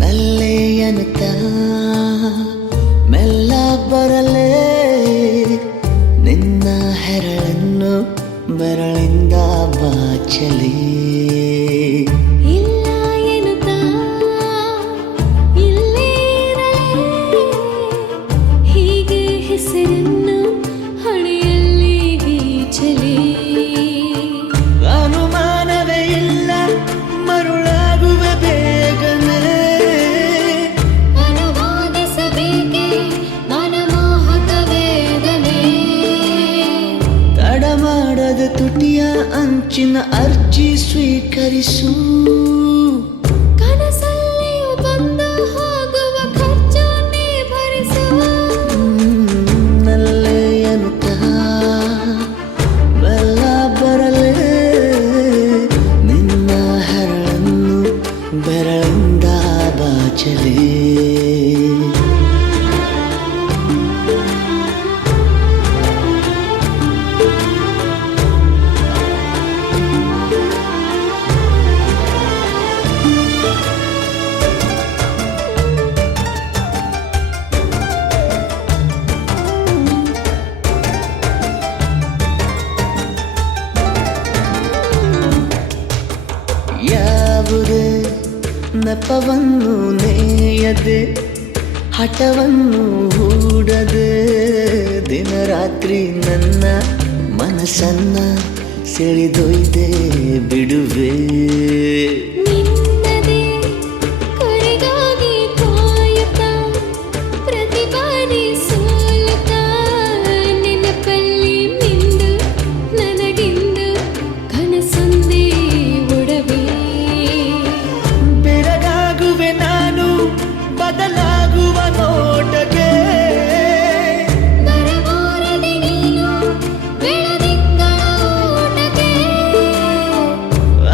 ನಲ್ಲೆಯನುತ್ತ ಮೆಲ್ಲ ಬರಲೇ ನಿನ್ನ ಹೆರಳನ್ನು ಬೆರಳಿಂದ ಬಾಚಲಿ ಇಲ್ಲ ಎನ್ನುತ್ತ ಇಲ್ಲೇ ಇರಲೇ ಹೀಗೆ ಹೆಸರನ್ನು ಹಣೆಯಲ್ಲಿ ಗೀಚಲಿ ಅನುಮಾನವೇ ಇಲ್ಲ ಮರುಳಾಗುವೆ ಬೇಗನೆ ಅನುವಾದಿಸಬೇಕೆ ಮನಮೋಹಕ ವೇದನೆ ತಡ ಮಾಡದ ತುಟಿಯ ಅಂಚಿನ ಅರ್ಜಿ ಸ್ವೀಕರಿಸು ಕನಸಲ್ಲಿಯೂ ಬಂದು ಹೋಗುವ ಖರ್ಚನ್ನೇ ಭರಿಸು ನಲ್ಲೆಯನುತ್ತ ಮೆಲ್ಲ ಬರಲೇ ನಿನ್ನ ಹೆರಳನ್ನು ಬೆರಳಿಂದ ಬಾಚಲಿ ಯಾವುದೇ ನೆಪವನ್ನು ನೇಯದೆ ಹಠವನ್ನು ಹೂಡದೆ ದಿನರಾತ್ರಿ ನನ್ನ ಮನಸ್ಸನ್ನ ಸೆಳೆದೊಯ್ದೆ ಬಿಡುವೆ ನಿನ್ನದೇ ಕೊರೆಗಾಗಿ ಕಾಯುತ್ತಾ ಪ್ರತಿ ಬಾರಿ ಸೋಲುತ್ತಾ ನೆನಪಲ್ಲಿ ಮಿಂದು ನನಗಿಂದು ಕನಸೊಂದೇ ಒಡವೆ ಬೆರಗಾಗುವೆ ನಾನು ಬದಲಾಗುವ ನೋಟಕ್ಕೆ ಬರಬಾರದೆ ನೀನು ಬೆಳದಿಂಗಳ ಊಟಕ್ಕೆ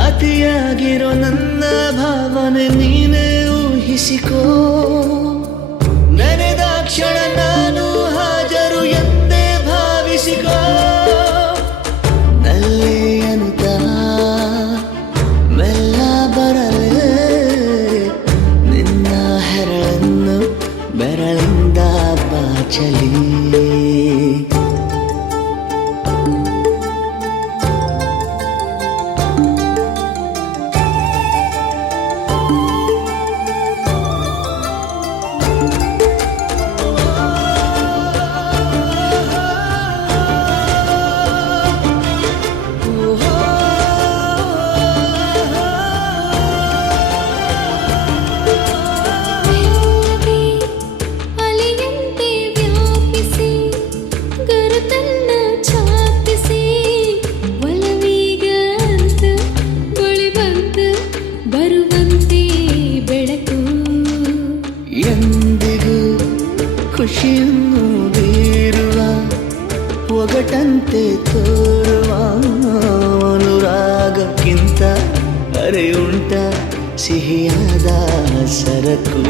ಅತಿಯಾಗಿರೋ ನನ್ನ ಭಾವನೆ ನೀನೇ ಊಹಿಸಿಕೋ ನೆನೆದ ಕ್ಷಣ ನಾನು ಹಾಜರು ಎಂದೇ ಭಾವಿಸಿಕೋ ನಲ್ಲೆಯನುತ್ತ ಮೆಲ್ಲ ಬರಲೇ ನಿನ್ನ ಹೆರಳನ್ನು ಬೆರಳಿಂದ ಬಾಚಲಿ ಮೆಲ್ಲಗೆ ಅಲೆಯಂತೆ ವ್ಯಾಪಿಸಿ ಗುರುತನ್ನ ಛಾಪಿಸಿ ಒಲವೀಗ ಅಂತ ಬಳಿ ಬಂತು ಬರುವಂತೆ ಬೆಳಕು ಎಂದಿಗೂ ಖುಷಿಯನ್ನು ಬೀರುವ ಒಗಟಂತೆ ತೋರುವ ಅನುರಾಗಕ್ಕಿಂತ ಅರೆಯುಂಟ ಸಿಹಿಯಾದ ಸರಕು